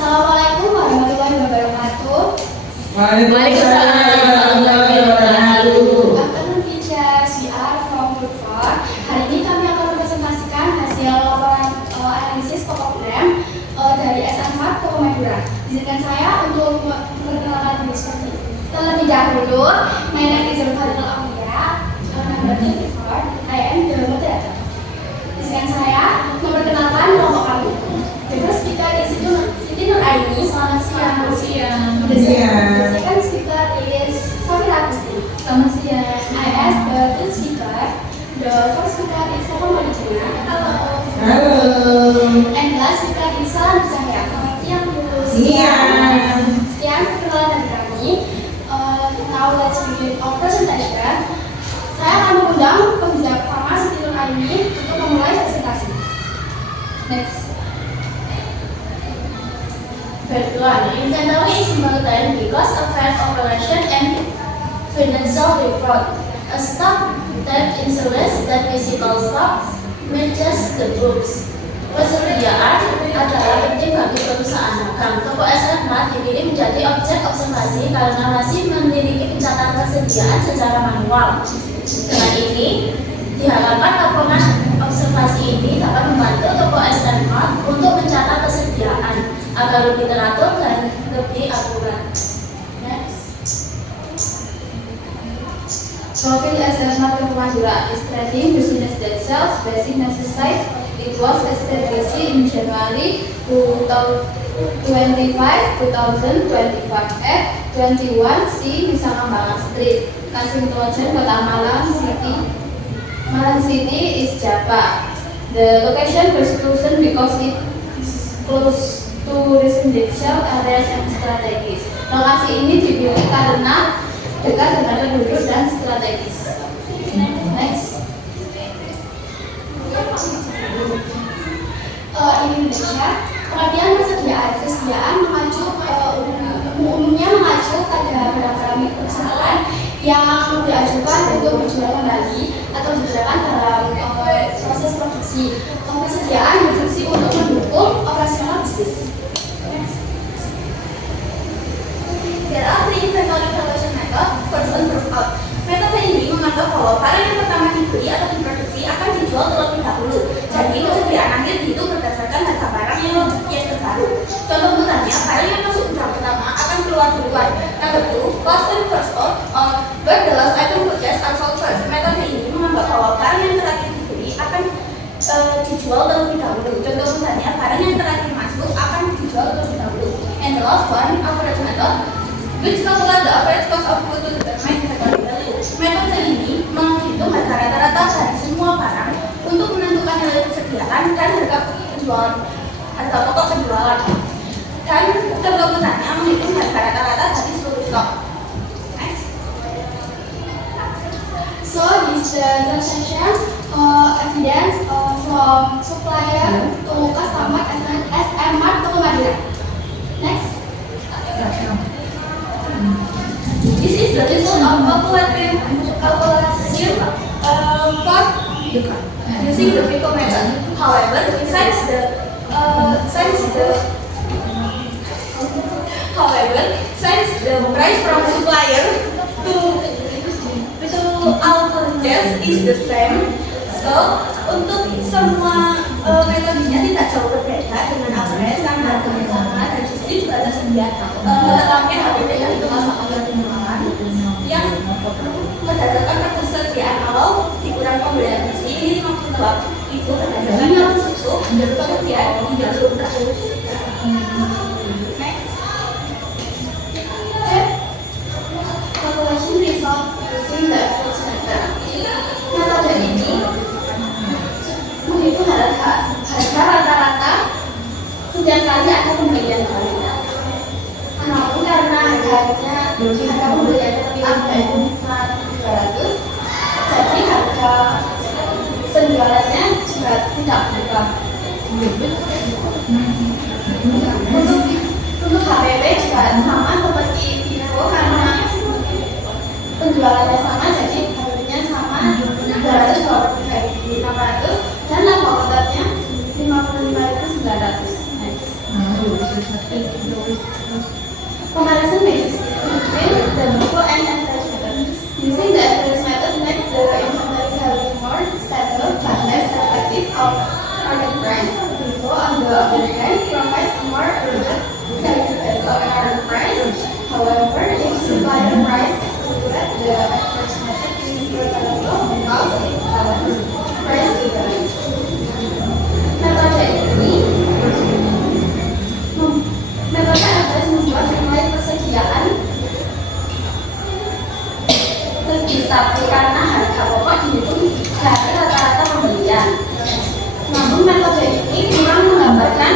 Assalamualaikum warahmatullahi wabarakatuh. Waalaikumsalam warahmatullahi wabarakatuh. Afternoon teachers, we are from Group 4. Hari ini kami akan mempresentasikan hasil laporan analisis program dari SM4 Toko Madura. Izinkan saya untuk memperkenalkan diri seperti ini. Terlebih dahulu, my name is Faridul Aulia, number 24. I am the moderator. Izinkan saya memperkenalkan kelompok kami. The first speaker is Siti Nur Aini. Selamat siang. The second speaker is Safira Agusti. Selamat siang. I ask the third speaker. The first speaker is Sapa Marijana. Halo. And the last speaker is Salam Cahaya. Selamat siang, Bu. Siang. Sekian perkenalan dari kami. Now let's begin our presentation. Saya akan mengundang pembicara pertama Siti Nur Aini untuk memulai presentasi. Next. Background. Inventory is important because of fair operation and financial report. A stock that ensures that physical stock matches the books. Persediaan adalah penting bagi perusahaan magang. Toko SM4 dipilih menjadi objek observasi karena masih memiliki pencatatan persediaan secara manual. Dengan ini, diharapkan laporan observasi ini dapat membantu toko SM4 untuk mencatat persediaan agar lebih teratur dan lebih akurat. Next. Profil SM4 Toko Madura is trading business that sells basic necessities. It was established in January 2025 at 21C Misangambangan Street, Kasuntolojan, Kota Malang City. Malang City is Java. The location was chosen because it is close to residential areas and strategis. Lokasi ini dipilih karena dekat dengan penduduk dan strategis. Next. Indonesia, pengadilan persediaan umumnya mengacu pada barang-barang perusahaan yang diajukan untuk dijual kembali atau digunakan dalam proses produksi. Persediaan berfungsi untuk mendukung operasional bisnis. There are three inventory valuation method. First one, first out. Metode ini menganggap bahwa barang yang pertama dibeli atau diproduksi akan dijual terlebih dahulu. Jadi persediaan akhir dihitung berdasarkan harga barang yang terbaru. Contoh mutarnya, barang yang masuk gudang pertama akan keluar duluan. Number two, last in first out, where the last item purchased are sold first. Metode ini menganggap bahwa barang yang terakhir dibeli akan dijual terlebih dahulu. Contoh mutarnya, barang yang terakhir masuk akan dijual terlebih dahulu. And the last one, average method, which calculate the average cost of goods to determine inventory value. Metode ini menghitung harga rata-rata dari semua barang untuk menentukan nilai persediaan dan harga penjualan, harga pokok penjualan. Dan kebetulannya menghitung harga rata-rata dari seluruh stok. Next. So this transaction evidence from supplier to customer SM4 Toko Madura. Next. This is the result of calculation for using the FIFO method. However, since the price from supplier to our purchase is the same, so untuk semua metodenya tidak jauh berbeda dengan average karena harganya sama dan di sini juga tersedia letaknya HPP yang hitungan sama penjualan yang berdasarkan ketersediaan awal dikurang pembelian di sini 52 itu berdasarkan yang itu kemudian tidak terus. Next. Calculation result using the average method. Metode ini menghitung harga rata-rata setiap kali ada pembelian baru. Namun karena harga pembelian lebih rendah 200, jadi harga penjualannya juga tidak berubah. Untuk HPP juga sama seperti Vivo karena penjualannya sama, jadi harganya sama 225.600 dan harga motornya 55.900. Next. Comparison makes between the FIFO and average method. Using the average method makes the inventory value more stable but less reflective of market price. FIFO, on the other hand, provides a more accurate value based on market price. However, if supplier price excluded, the average method is preferable because it balances price difference. Metode ini metode average membuat nilai persediaan lebih stabil karena harga pokok dihitung dari rata-rata pembelian. Namun metode ini kurang menggambarkan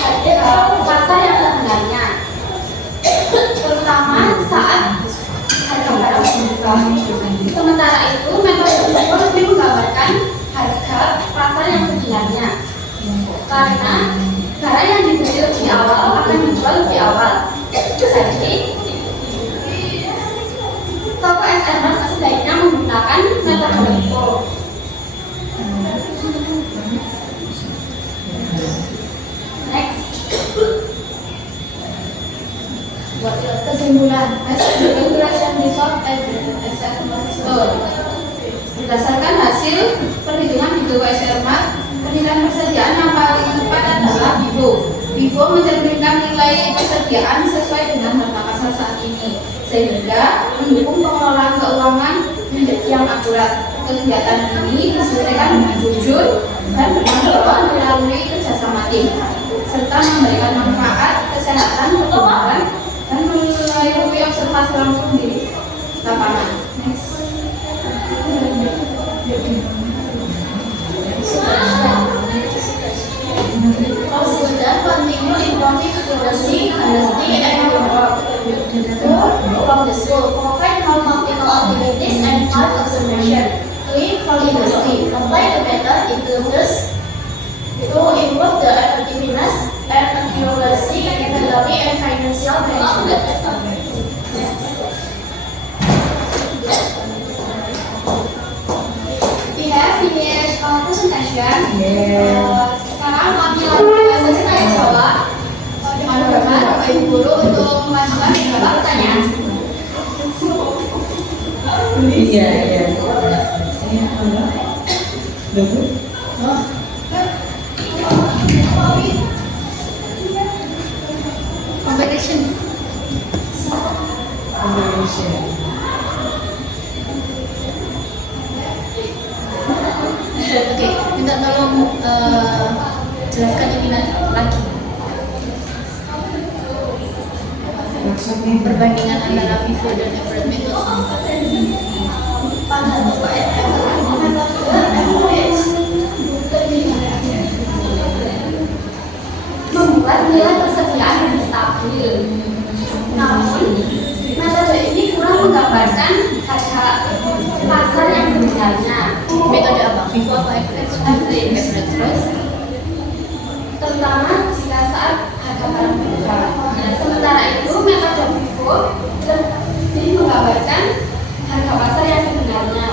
harga pasar yang sebenarnya, terutama saat harga barang berubah. Sementara itu, metode FIFO lebih menggambarkan harga pasar yang sebenarnya, karena barang yang dibeli lebih awal akan dijual lebih awal. Jadi, toko SMR sebaiknya menggunakan metode FIFO. Next. Buat kesimpulan, calculation result SMR store. Berdasarkan hasil perhitungan di toko SMR, penilaian persediaan yang paling tepat adalah FIFO. FIFO mencerminkan nilai persediaan sesuai dengan harga pasar saat ini, sehingga mendukung pengelolaan keuangan yang akurat. Kegiatan ini diselesaikan dengan jujur dan bermanfaat melalui kerjasama tim, serta memberikan manfaat kesehatan, keuangan, dan melalui observasi langsung di lapangan. Next. Consider continue improving accuracy, honesty, and teamwork. From the school, provide mathematical activities and fun observation. Clean for industry. Apply the method includes to improve the effectiveness and accuracy in inventory and financial management. We have finished our presentation. Sekarang kami lanjutkan sesi tanya jawab. Dengan hormat Bapak Ibu Guru untuk melanjutkan beberapa pertanyaan. Iya. Competition. Oke, minta tolong jelaskan ini lagi. Perbandingan antara FIFO dan average method. Pada toko SMR, metode average membuat nilai persediaan lebih stabil. Namun, metode ini kurang menggambarkan harga pasar yang sebenarnya. Metode apa? FIFO atau average? Average terus. Terutama jika saat harga barang berubah. Sementara itu, metode FIFO lebih menggambarkan harga pasar yang sebenarnya.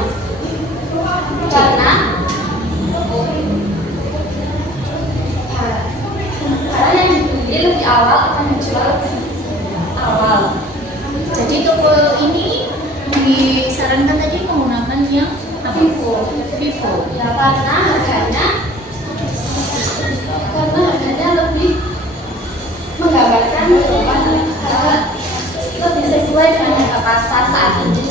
Karena barang yang dibeli lebih awal akan dijual lebih awal. Jadi toko ini disarankan tadi menggunakan yang FIFO. Ya, karena harganya lebih menggambarkan harga lebih sesuai dengan harga pasar saat ini.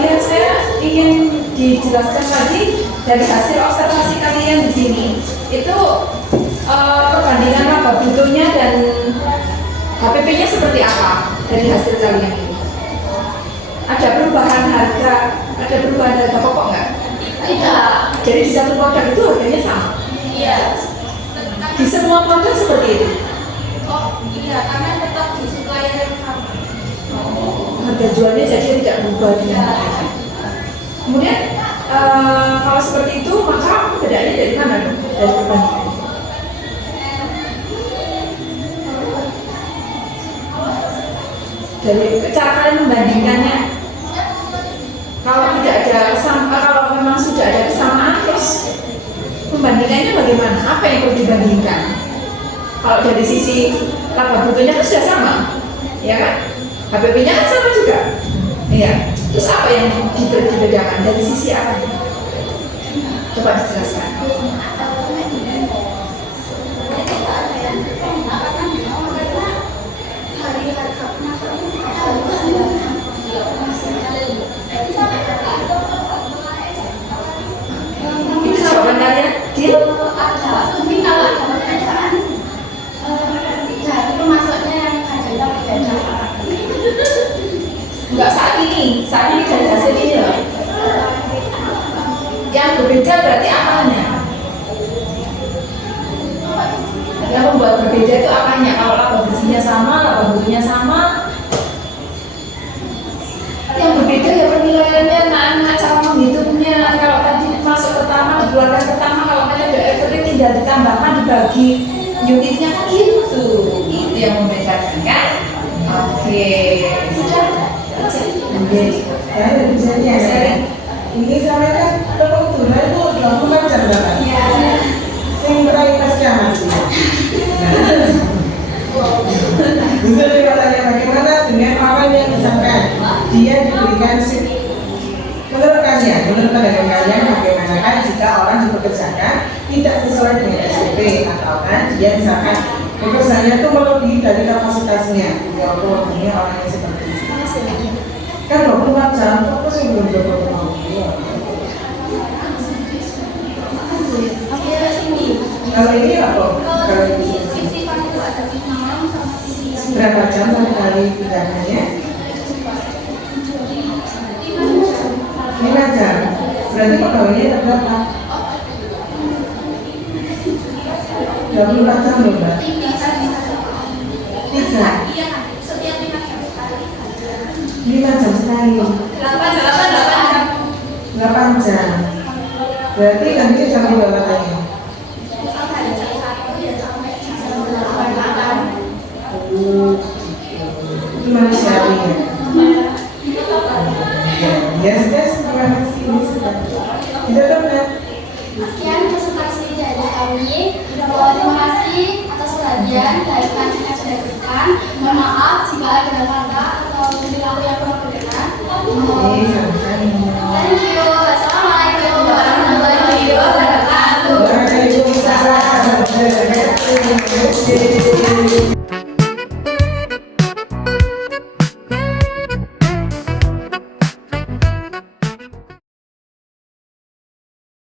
Ya, saya ingin dijelaskan lagi dari hasil observasi kalian di sini. Itu perbandingan laba brutonya dan HPP-nya seperti apa dari hasil kalian ini? Ada perubahan harga pokok nggak? Tidak. Jadi di satu produk itu harganya sama? Iya. Di semua produk seperti itu? Oh iya, karena tetap di supplier yang sama. Harga jualnya jadi tidak berubah dengan harga. Kemudian kalau seperti itu maka bedanya dari mana dong? Dari perbandingan? Dari cara kalian membandingkannya, kalau tidak ada kalau memang sudah ada kesamaan terus Membandingkannya bagaimana? Apa yang perlu dibandingkan? Kalau dari sisi laba brutonya kan sudah sama, ya kan? HPP-nya kan sama juga, iya. Terus apa yang dibedakan dari sisi apa? Coba dijelaskan. Itu jawaban kalian? Dia? Mungkin kalau ada perbedaan, dari pemasoknya yang harganya berbeda. Enggak saat ini dari hasil ini loh. Yang berbeda berarti apanya? Yang membuat berbeda itu apanya? Kalau laba bersihnya sama, laba brutonya sama. Yang berbeda ya penilaiannya, anak-anak cara menghitungnya. Kalau tadi masuk pertama, dikeluarkan pertama, kalau kalian udah average tinggal ditambahkan dibagi unitnya kan gitu. Itu yang membedakan kan? Oke. Saya bisa sharing. Ini sama kan kebetulan itu 24 jam berapa? Iya. Yang prioritasnya masih. Bisa ditanya bagaimana dengan orang yang misalkan dia diberikan shift. Menurut pandangan kalian bagaimana jika orang dipekerjakan tidak sesuai dengan SOP atau kan dia misalkan pekerjaannya itu melebihi dari kapasitasnya, ya ini orang yang seperti itu. Kan 24 jam, kok sih belum 24 jam? Kalau ini apa? Kalau ini berapa jam satu kali pindahkannya? 5 jam. Berarti pegawainya berapa? 24 jam loh, Mbak. 3. 5 jam sekali. 8 jam. Berarti nanti sampai berapa kali? Itu manusiawi ya? Ya sudah, terima kasih. Itu benar. Sekian presentasi dari kami. Terima kasih atas perhatian dari kalian yang sudah berikan. Mohon maaf jika ada kata atau perilaku yang kurang berkenan. Thank you. Assalamualaikum warahmatullahi wabarakatuh. Waalaikumsalam warahmatullahi wabarakatuh.